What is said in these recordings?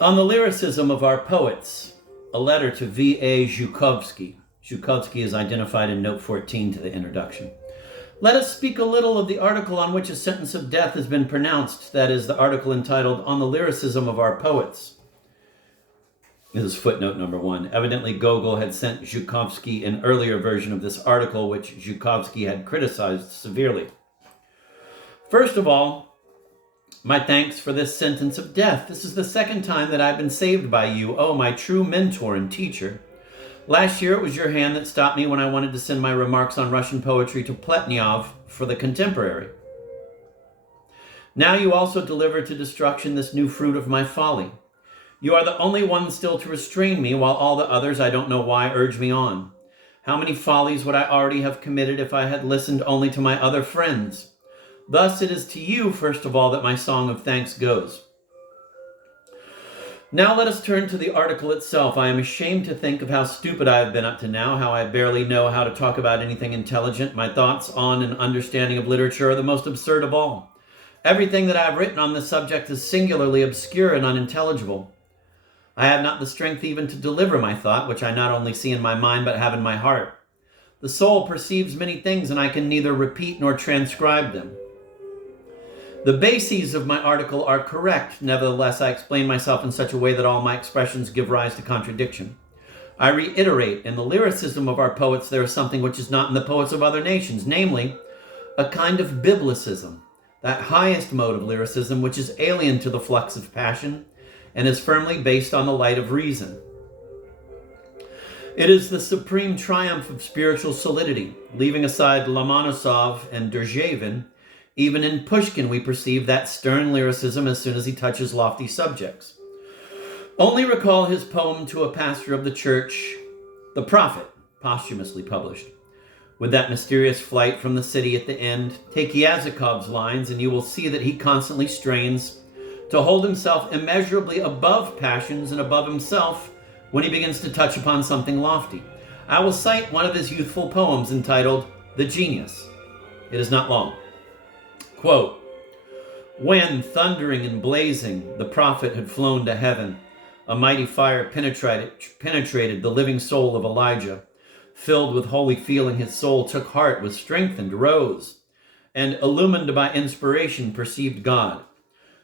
On the lyricism of our poets, a letter to V.A. Zhukovsky. Zhukovsky is identified in note 14 to the introduction. Let us speak a little of the article on which a sentence of death has been pronounced, that is, the article entitled On the Lyricism of Our Poets. This is footnote number 1. Evidently, Gogol had sent Zhukovsky an earlier version of this article, which Zhukovsky had criticized severely. First of all, my thanks for this sentence of death. This is the second time that I've been saved by you, oh, my true mentor and teacher. Last year, it was your hand that stopped me when I wanted to send my remarks on Russian poetry to Pletnyov for the Contemporary. Now you also deliver to destruction this new fruit of my folly. You are the only one still to restrain me, while all the others, I don't know why, urge me on. How many follies would I already have committed if I had listened only to my other friends? Thus it is to you, first of all, that my song of thanks goes. Now let us turn to the article itself. I am ashamed to think of how stupid I have been up to now, how I barely know how to talk about anything intelligent. My thoughts on and understanding of literature are the most absurd of all. Everything that I have written on this subject is singularly obscure and unintelligible. I have not the strength even to deliver my thought, which I not only see in my mind, but have in my heart. The soul perceives many things, and I can neither repeat nor transcribe them. The bases of my article are correct. Nevertheless, I explain myself in such a way that all my expressions give rise to contradiction. I reiterate, in the lyricism of our poets, there is something which is not in the poets of other nations, namely, a kind of biblicism, that highest mode of lyricism which is alien to the flux of passion and is firmly based on the light of reason. It is the supreme triumph of spiritual solidity. Leaving aside Lomonosov and Derzhavin, even in Pushkin we perceive that stern lyricism as soon as he touches lofty subjects. Only recall his poem to a pastor of the church, The Prophet, posthumously published. With that mysterious flight from the city at the end, take Yazıkov's lines and you will see that he constantly strains to hold himself immeasurably above passions and above himself when he begins to touch upon something lofty. I will cite one of his youthful poems entitled The Genius. It is not long. Quote, when, thundering and blazing, the prophet had flown to heaven, a mighty fire penetrated the living soul of Elijah. Filled with holy feeling, his soul took heart, was strengthened, rose, and illumined by inspiration, perceived God.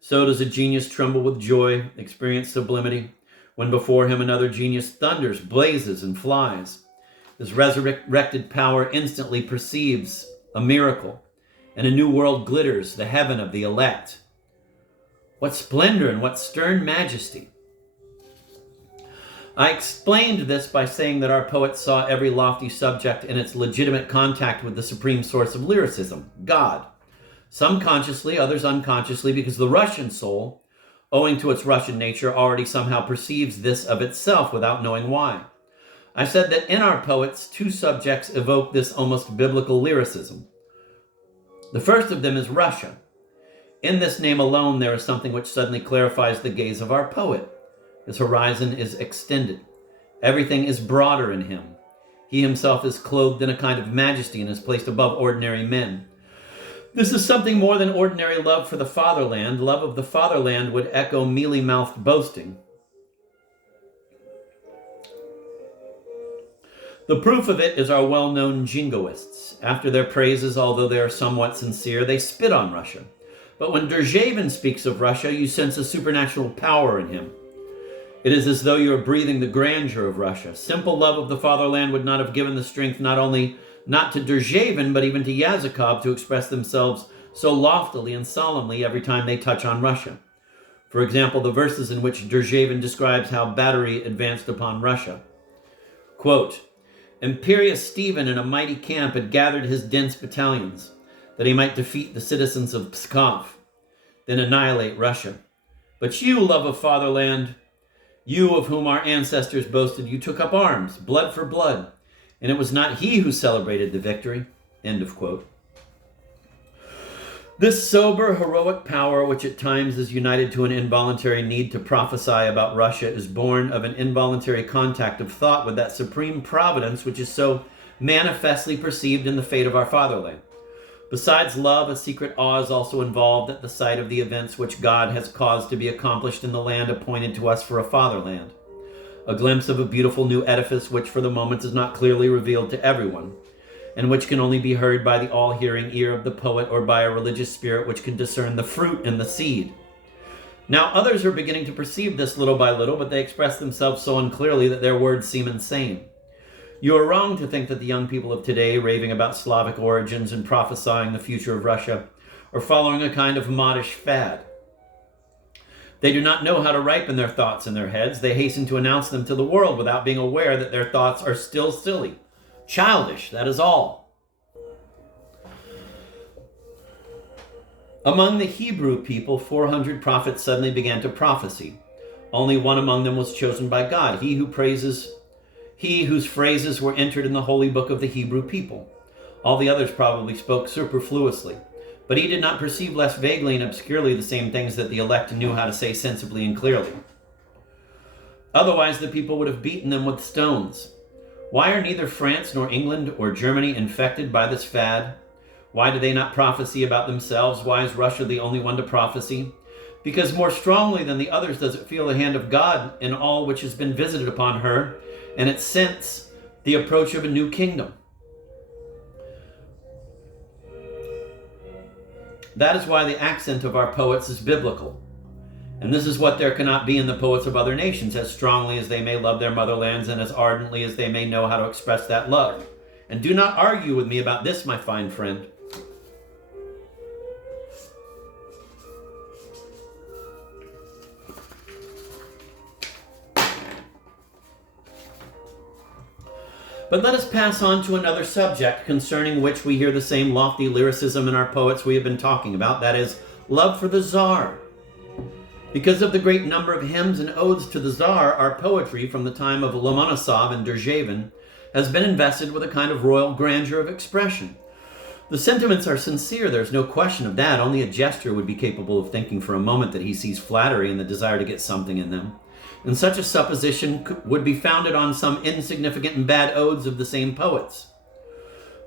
So does a genius tremble with joy, experience sublimity, when before him another genius thunders, blazes, and flies. This resurrected power instantly perceives a miracle, and a new world glitters, the heaven of the elect. What splendor and what stern majesty! I explained this by saying that our poets saw every lofty subject in its legitimate contact with the supreme source of lyricism, God. Some consciously, others unconsciously, because the Russian soul, owing to its Russian nature, already somehow perceives this of itself without knowing why. I said that in our poets, two subjects evoke this almost biblical lyricism. The first of them is Russia. In this name alone, there is something which suddenly clarifies the gaze of our poet. His horizon is extended. Everything is broader in him. He himself is clothed in a kind of majesty and is placed above ordinary men. This is something more than ordinary love for the fatherland. Love of the fatherland would echo mealy-mouthed boasting. The proof of it is our well-known jingoists. After their praises, although they are somewhat sincere, they spit on Russia. But when Derzhavin speaks of Russia, you sense a supernatural power in him. It is as though you are breathing the grandeur of Russia. Simple love of the fatherland would not have given the strength not only not to Derzhavin, but even to Yazıkov to express themselves so loftily and solemnly every time they touch on Russia. For example, the verses in which Derzhavin describes how Bathory advanced upon Russia. Quote, imperious Stephen in a mighty camp had gathered his dense battalions, that he might defeat the citizens of Pskov, then annihilate Russia. But you, love of fatherland, you of whom our ancestors boasted, you took up arms, blood for blood, and it was not he who celebrated the victory. End of quote. This sober, heroic power, which at times is united to an involuntary need to prophesy about Russia, is born of an involuntary contact of thought with that supreme providence which is so manifestly perceived in the fate of our fatherland. Besides love, a secret awe is also involved at the sight of the events which God has caused to be accomplished in the land appointed to us for a fatherland. A glimpse of a beautiful new edifice which for the moment is not clearly revealed to everyone, and which can only be heard by the all-hearing ear of the poet or by a religious spirit which can discern the fruit and the seed. Now others are beginning to perceive this little by little, but they express themselves so unclearly that their words seem insane. You are wrong to think that the young people of today, raving about Slavic origins and prophesying the future of Russia, are following a kind of modish fad. They do not know how to ripen their thoughts in their heads. They hasten to announce them to the world without being aware that their thoughts are still silly, childish, that is all. Among the Hebrew people, 400 prophets suddenly began to prophesy. Only one among them was chosen by God, he whose phrases were entered in the holy book of the Hebrew people. All the others probably spoke superfluously, but he did not perceive less vaguely and obscurely the same things that the elect knew how to say sensibly and clearly. Otherwise, the people would have beaten them with stones. Why are neither France nor England or Germany infected by this fad? Why do they not prophesy about themselves? Why is Russia the only one to prophesy? Because more strongly than the others does it feel the hand of God in all which has been visited upon her, and it scents the approach of a new kingdom. That is why the accent of our poets is biblical. And this is what there cannot be in the poets of other nations, as strongly as they may love their motherlands and as ardently as they may know how to express that love. And do not argue with me about this, my fine friend. But let us pass on to another subject concerning which we hear the same lofty lyricism in our poets we have been talking about, that is, love for the Tsar. Because of the great number of hymns and odes to the Tsar, our poetry from the time of Lomonosov and Derzhavin has been invested with a kind of royal grandeur of expression. The sentiments are sincere, there's no question of that. Only a jester would be capable of thinking for a moment that he sees flattery and the desire to get something in them. And such a supposition would be founded on some insignificant and bad odes of the same poets.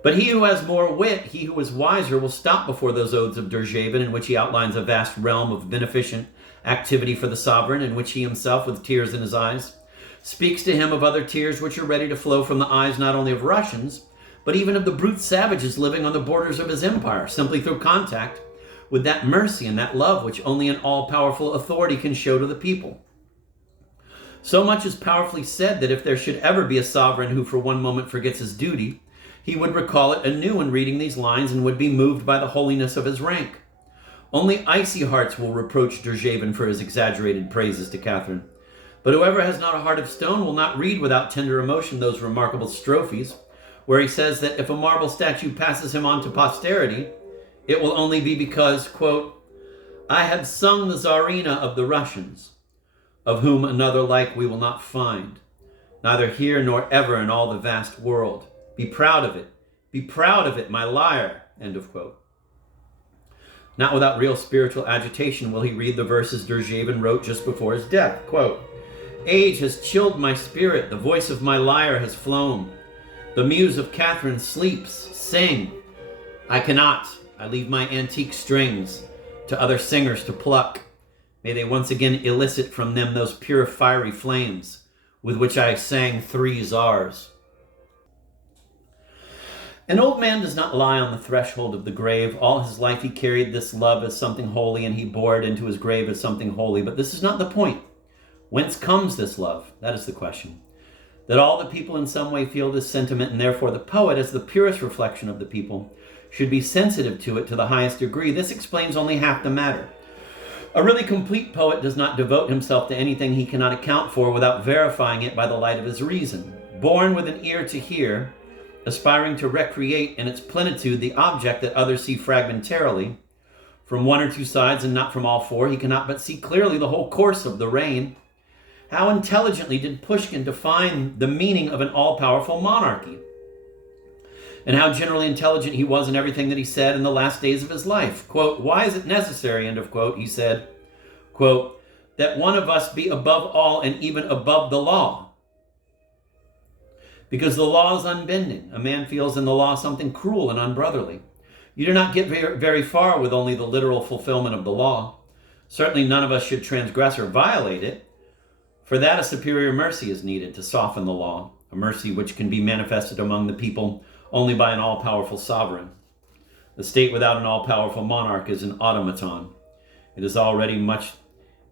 But he who has more wit, he who is wiser, will stop before those odes of Derzhavin, in which he outlines a vast realm of beneficent activity for the sovereign, in which he himself, with tears in his eyes, speaks to him of other tears which are ready to flow from the eyes not only of Russians, but even of the brute savages living on the borders of his empire, simply through contact with that mercy and that love which only an all-powerful authority can show to the people. So much is powerfully said that if there should ever be a sovereign who for one moment forgets his duty, he would recall it anew in reading these lines and would be moved by the holiness of his rank. Only icy hearts will reproach Derzhavin for his exaggerated praises to Catherine. But whoever has not a heart of stone will not read without tender emotion those remarkable strophes, where he says that if a marble statue passes him on to posterity, it will only be because, quote, I had sung the Tsarina of the Russians, of whom another like we will not find, neither here nor ever in all the vast world. Be proud of it, my lyre, end of quote. Not without real spiritual agitation will he read the verses Derzhavin wrote just before his death, quote, Age has chilled my spirit, the voice of my lyre has flown. The muse of Catherine sleeps, sing. I cannot, I leave my antique strings to other singers to pluck. May they once again elicit from them those pure fiery flames with which I sang 3 Tsars. An old man does not lie on the threshold of the grave. All his life he carried this love as something holy, and he bore it into his grave as something holy. But this is not the point. Whence comes this love? That is the question. That all the people in some way feel this sentiment, and therefore the poet, as the purest reflection of the people, should be sensitive to it to the highest degree. This explains only half the matter. A really complete poet does not devote himself to anything he cannot account for without verifying it by the light of his reason. Born with an ear to hear, aspiring to recreate in its plenitude the object that others see fragmentarily, from 1 or 2 sides and not from all 4, he cannot but see clearly the whole course of the reign. How intelligently did Pushkin define the meaning of an all-powerful monarchy? And how generally intelligent he was in everything that he said in the last days of his life. Quote, why is it necessary, end of quote, he said, quote, that one of us be above all and even above the law? Because the law is unbending. A man feels in the law something cruel and unbrotherly. You do not get very far with only the literal fulfillment of the law. Certainly none of us should transgress or violate it. For that, a superior mercy is needed to soften the law, a mercy which can be manifested among the people only by an all-powerful sovereign. The state without an all-powerful monarch is an automaton. It is already much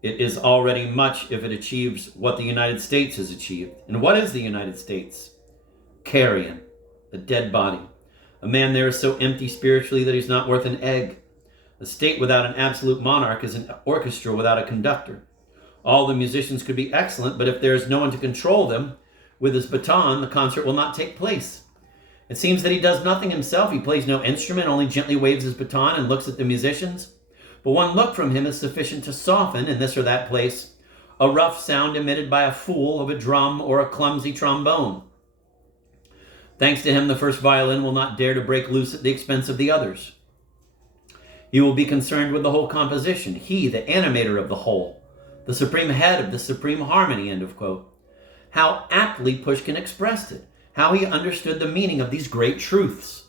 if it achieves what the United States has achieved. And what is the United States? Carrion, a dead body. A man there is so empty spiritually that he's not worth an egg. A state without an absolute monarch is an orchestra without a conductor. All the musicians could be excellent, but if there is no one to control them with his baton, the concert will not take place. It seems that he does nothing himself. He plays no instrument, only gently waves his baton and looks at the musicians. But one look from him is sufficient to soften, in this or that place, a rough sound emitted by a fool of a drum or a clumsy trombone. Thanks to him, the first violin will not dare to break loose at the expense of the others. He will be concerned with the whole composition. He, the animator of the whole, the supreme head of the supreme harmony, end of quote. How aptly Pushkin expressed it. How he understood the meaning of these great truths.